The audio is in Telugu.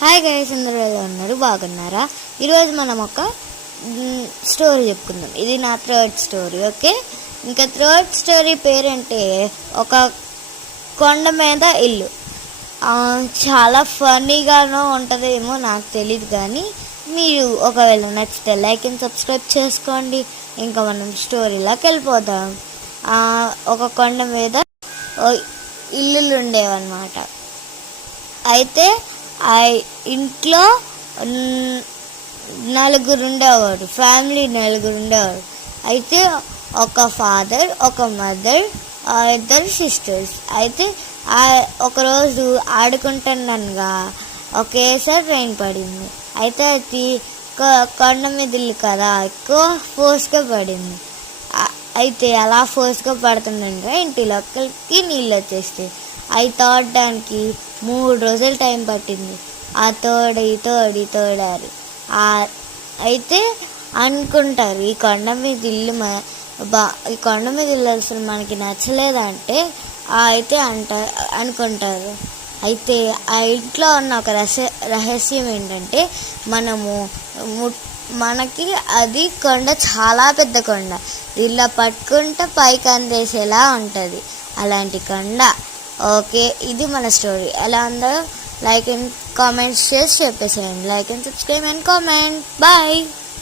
హాయ్ గైస్, అందరూ ఎలా ఉన్నారు? బాగున్నారా? ఈరోజు మనం ఒక స్టోరీ చెప్పుకుందాం. ఇది నా థర్డ్ స్టోరీ. ఓకే, ఇంకా థర్డ్ స్టోరీ పేరంటే ఒక కొండ మీద ఇల్లు. చాలా ఫన్నీగానో ఉంటుందేమో నాకు తెలియదు, కానీ మీరు ఒకవేళ నచ్చితే లైక్ అండ్ సబ్స్క్రైబ్ చేసుకోండి. ఇంకా మనం స్టోరీలోకి వెళ్ళిపోదాం. ఒక కొండ మీద ఇల్లులు ఉండేవన్నమాట. అయితే ఆ ఇంట్లో నలుగురు ఉండేవాడు, ఫ్యామిలీ నలుగురు ఉండేవాడు. అయితే ఒక ఫాదర్, ఒక మదర్, ఇద్దరు సిస్టర్స్. అయితే ఒకరోజు ఆడుకుంటున్నానుగా ఒకేసారి రెయిన్ పడింది. అయితే అది కొండ మీద ఇల్లు కదా, ఎక్కువ ఫోర్స్గా పడింది. అయితే అలా ఫోర్స్గా పడుతుందంటే ఇంటిలోకి నీళ్ళు వచ్చేస్తాయి. అవి తోడడానికి 3 రోజులు టైం పట్టింది. ఆ తోడారు. అయితే అనుకుంటారు ఈ కొండ మీద ఇల్లు అసలు మనకి నచ్చలేదంటే అయితే అనుకుంటారు. అయితే ఆ ఇంట్లో ఉన్న ఒక రహస్యం ఏంటంటే మనకి అది కొండ చాలా పెద్ద కొండ, ఇలా పట్టుకుంటే పైకి అందేసేలా ఉంటుంది అలాంటి కొండ. ఓకే, ఇది మన స్టోరీ. ఎలా ఉందో లైక్ అండ్ కామెంట్స్ చేసి చెప్పేసేయండి. Like and subscribe and comment. Bye.